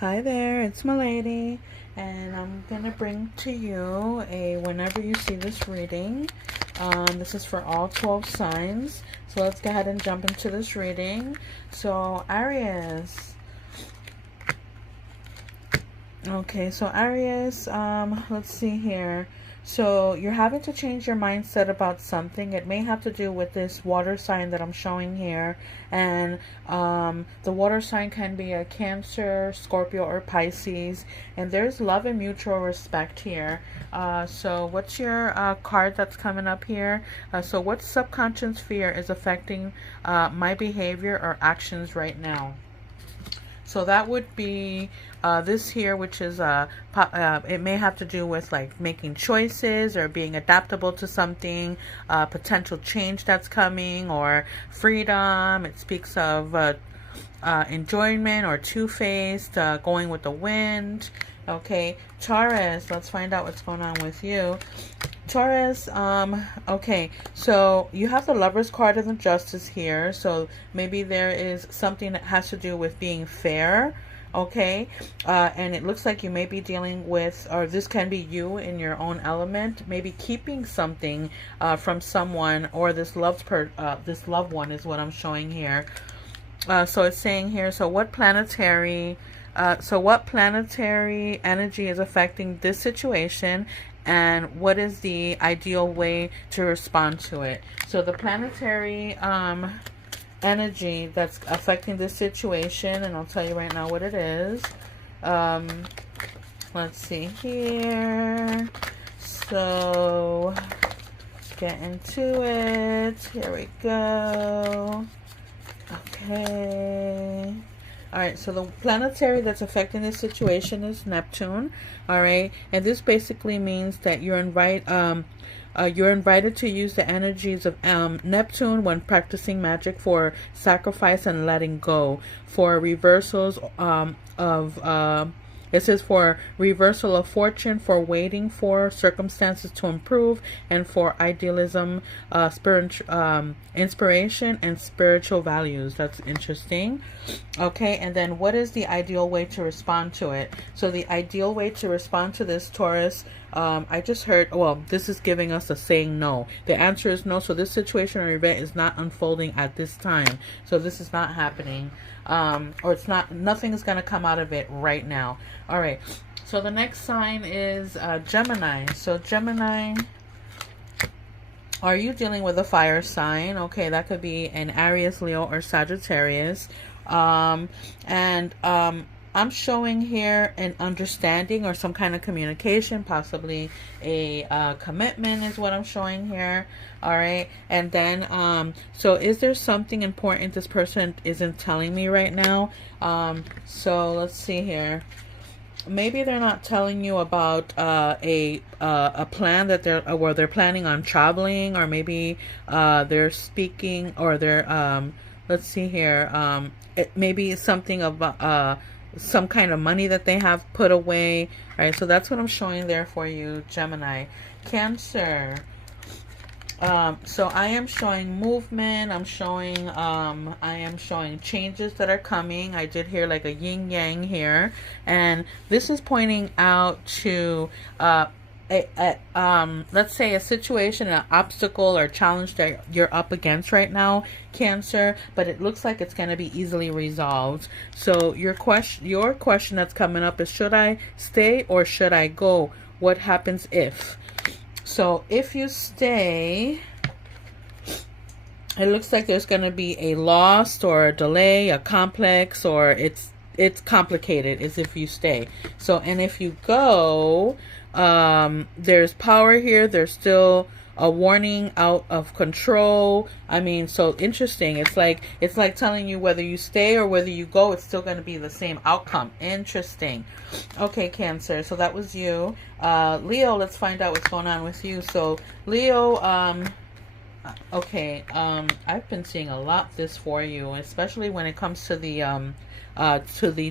Hi there, it's Milady, and I'm gonna bring to you a whenever you see this reading. This is for all 12 signs. So let's go ahead and jump into this reading. So Aries. Okay, so Aries, let's see here. So you're having to change your mindset about something. It may have to do with this water sign that I'm showing here. And the water sign can be a Cancer, Scorpio, or Pisces. And there's love and mutual respect here. So what's your card that's coming up here? So what subconscious fear is affecting my behavior or actions right now? So that would be this here, which is it may have to do with like making choices or being adaptable to something, potential change that's coming, or freedom. It speaks of enjoyment or two-faced, going with the wind. Okay, Taurus, let's find out what's going on with you. Taurus, okay, so you have the Lover's card and the Justice here. So maybe there is something that has to do with being fair, okay? And it looks like you may be dealing with, or this can be you in your own element, maybe keeping something from someone, or this loved one is what I'm showing here. So it's saying here, so what planetary energy is affecting this situation, and what is the ideal way to respond to it? So the planetary energy that's affecting this situation, and I'll tell you right now what it is. Let's see here. So let's get into it. Here we go. Okay. All right, so the planetary that's affecting this situation is Neptune. All right, and this basically means that you're invited to use the energies of Neptune when practicing magic for sacrifice and letting go, for reversals it says for reversal of fortune, for waiting for circumstances to improve, and for idealism, inspiration, and spiritual values. That's interesting. Okay, and then what is the ideal way to respond to it? So the ideal way to respond to this, Taurus, I just heard, well, this is giving us a saying no. The answer is no. So this situation or event is not unfolding at this time. So this is not happening. Or it's not, nothing is going to come out of it right now. All right. So the next sign is Gemini. So Gemini, are you dealing with a fire sign? Okay, that could be an Aries, Leo, or Sagittarius. I'm showing here an understanding or some kind of communication, possibly a commitment is what I'm showing here. All right. And then, so is there something important this person isn't telling me right now? So let's see here. Maybe they're not telling you about a plan that where they're planning on traveling, or maybe they're speaking, or they're let's see here. It maybe something about some kind of money that they have put away. All right, so that's what I'm showing there for you, Gemini. Cancer. So I am showing movement. I am showing changes that are coming. I did hear like a yin yang here, and this is pointing out to let's say a situation, an obstacle or challenge that you're up against right now, Cancer, but it looks like it's going to be easily resolved. So your question that's coming up is, should I stay or should I go? What happens if? So if you stay, it looks like there's going to be a loss or a delay, a complex, or it's complicated as if you stay. So, and if you go, there's power here. There's still a warning out of control. I mean, so interesting. It's like telling you whether you stay or whether you go, it's still going to be the same outcome. Interesting. Okay, Cancer. So that was you. Leo, let's find out what's going on with you. So Leo, okay, I've been seeing a lot this for you, especially when it comes to the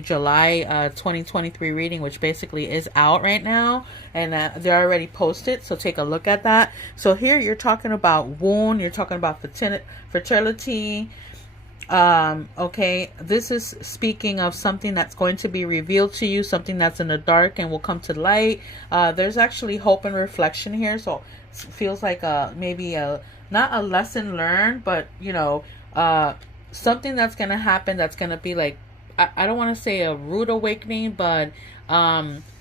July 2023 reading, which basically is out right now, and they're already posted, so take a look at that. So here you're talking about wound, you're talking about fertility, Okay, this is speaking of something that's going to be revealed to you, something that's in the dark and will come to light. There's actually hope and reflection here, so it feels like maybe a not a lesson learned, but you know, something that's gonna happen that's gonna be like, I don't want to say a rude awakening, but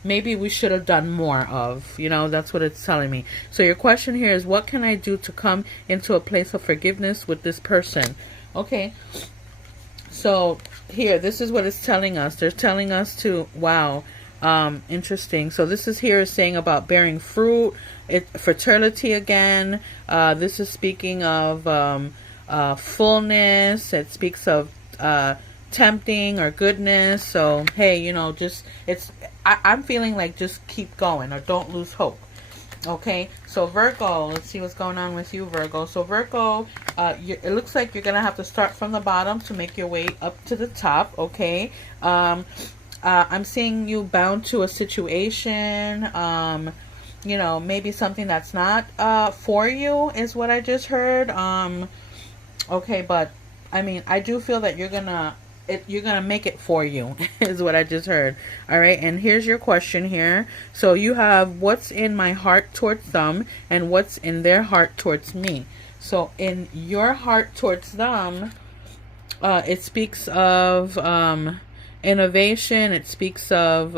maybe we should have done more of, you know, that's what it's telling me. So your question here is, what can I do to come into a place of forgiveness with this person? Okay, so here, this is what it's telling us. They're telling us to, wow, interesting. So this is here is saying about bearing fruit, fertility again. This is speaking of fullness. It speaks of tempting or goodness. So hey, you know, just I'm feeling like just keep going or don't lose hope. Okay, so Virgo, let's see what's going on with you, Virgo. So Virgo, it looks like you're gonna have to start from the bottom to make your way up to the top. Okay, I'm seeing you bound to a situation, you know, maybe something that's not for you is what I just heard. Okay, but I mean, I do feel that you're gonna make it for you is what I just heard. All right, and here's your question here. So you have what's in my heart towards them and what's in their heart towards me. So in your heart towards them, it speaks of innovation. It speaks of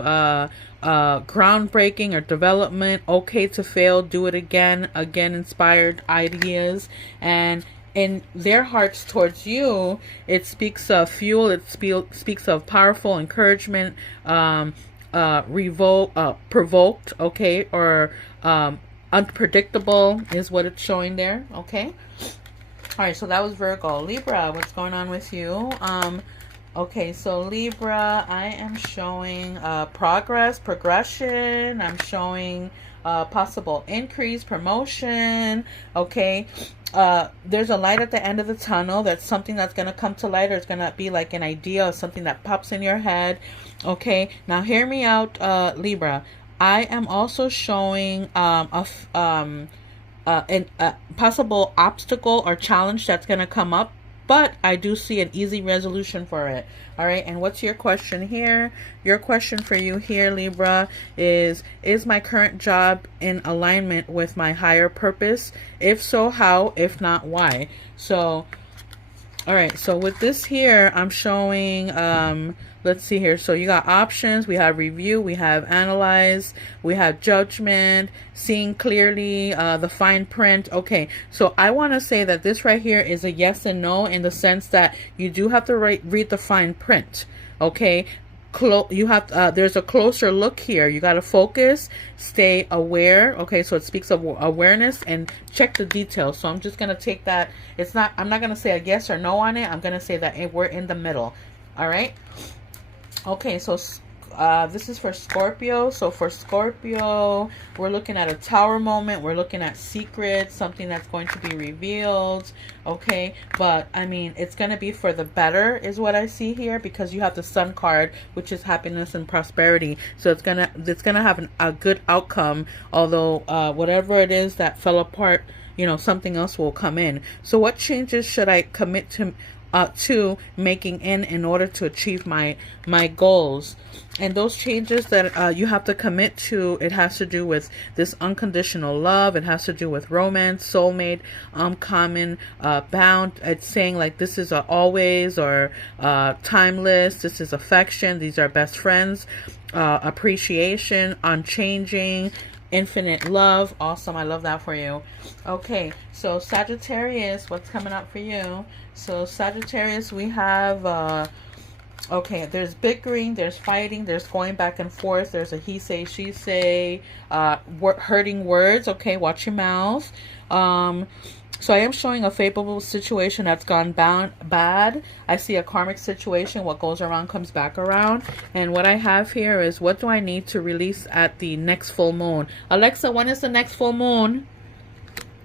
groundbreaking or development. Okay to fail, do it again, inspired ideas. And in their hearts towards you, it speaks of fuel. It speaks of powerful encouragement, provoked, okay, or unpredictable is what it's showing there. Okay, all right, so that was Virgo. Libra, what's going on with you? Okay, so Libra, I am showing progression. I'm showing possible increase, promotion. Okay, there's a light at the end of the tunnel. That's something that's going to come to light, or it's going to be like an idea or something that pops in your head. Okay, now hear me out, Libra. I am also showing a possible obstacle or challenge that's going to come up, but I do see an easy resolution for it. All right, and what's your question here? Your question for you here, Libra, is my current job in alignment with my higher purpose? If so, how? If not, why? So, all right, so with this here, I'm showing, let's see here. So you got options. We have review. We have analyze. We have judgment, seeing clearly, the fine print. Okay, so I want to say that this right here is a yes and no, in the sense that you do have to read the fine print. Okay, you have there's a closer look here. You got to focus, stay aware. Okay, so it speaks of awareness and check the details. So I'm just gonna take that. I'm not gonna say a yes or no on it. I'm gonna say that we're in the middle. All right. Okay, so this is for Scorpio. So for Scorpio, we're looking at a tower moment. We're looking at secrets, something that's going to be revealed. Okay, but I mean, it's going to be for the better is what I see here, because you have the Sun card, which is happiness and prosperity. So it's gonna have a good outcome, although whatever it is that fell apart, you know, something else will come in. So what changes should I commit to making in order to achieve my goals? And those changes that you have to commit to, it has to do with this unconditional love. It has to do with romance, soulmate, common, bound. It's saying like this is a always or timeless. This is affection. These are best friends. Appreciation, unchanging, infinite love. Awesome. I love that for you. Okay, so Sagittarius, what's coming up for you? So Sagittarius, we have okay, there's bickering, there's fighting, there's going back and forth, there's a he say, she say, hurting words. Okay, watch your mouth. So I am showing a favorable situation that's gone bad. I see a karmic situation. What goes around comes back around. And what I have here is, what do I need to release at the next full moon? Alexa, when is the next full moon?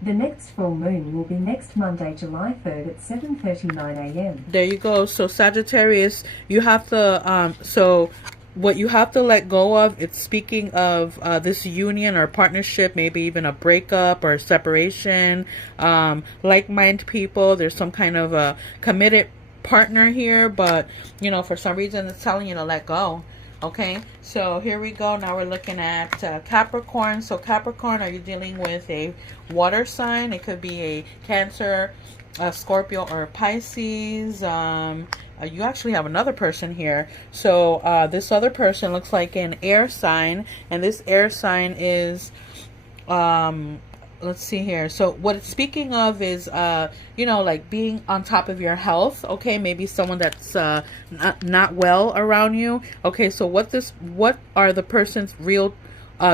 The next full moon will be next Monday, July 3rd at 7:39 a.m. There you go. So Sagittarius, you have to, so what you have to let go of, it's speaking of this union or partnership, maybe even a breakup or separation, like-minded people. There's some kind of a committed partner here, but you know, for some reason it's telling you to let go. Okay, so here we go. Now we're looking at Capricorn. So Capricorn, are you dealing with a water sign? It could be a Cancer, a Scorpio, or a Pisces. You actually have another person here. So this other person looks like an air sign, and this air sign is let's see here. So what it's speaking of is you know, like being on top of your health. Okay, maybe someone that's not well around you. Okay, so what are the person's real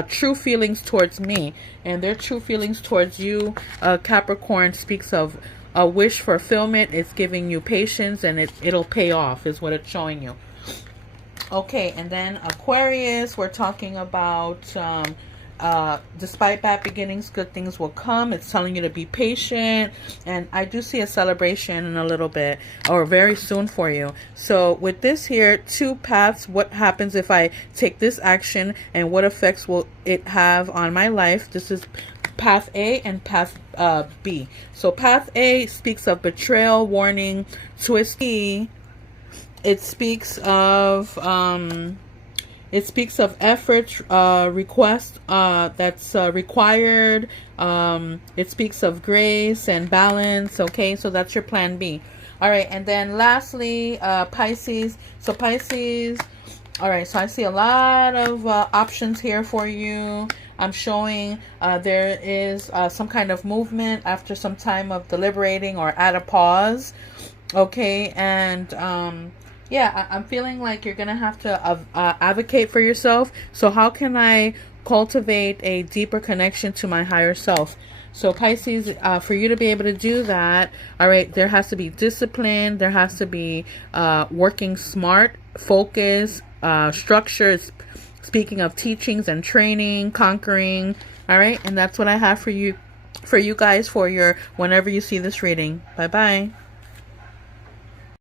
true feelings towards me? And their true feelings towards you, Capricorn, speaks of a wish fulfillment. It's giving you patience, and it'll pay off, is what it's showing you. Okay, and then Aquarius, we're talking about despite bad beginnings, good things will come. It's telling you to be patient, and I do see a celebration in a little bit, or very soon for you. So with this here, 2 paths. What happens if I take this action, and what effects will it have on my life? This is path A and path B. So path A speaks of betrayal, warning, twist. B, it speaks of effort, request that's required. It speaks of grace and balance. Okay, so that's your plan B. All right, and then lastly, Pisces. So Pisces, all right, so I see a lot of options here for you. I'm showing there is some kind of movement after some time of deliberating or at a pause. Okay, and yeah, I'm feeling like you're going to have to advocate for yourself. So how can I cultivate a deeper connection to my higher self? So Pisces, for you to be able to do that, all right, there has to be discipline. There has to be working smart, focus, structure. Speaking of teachings and training, conquering. All right, and that's what I have for you guys for your whenever you see this reading. Bye-bye.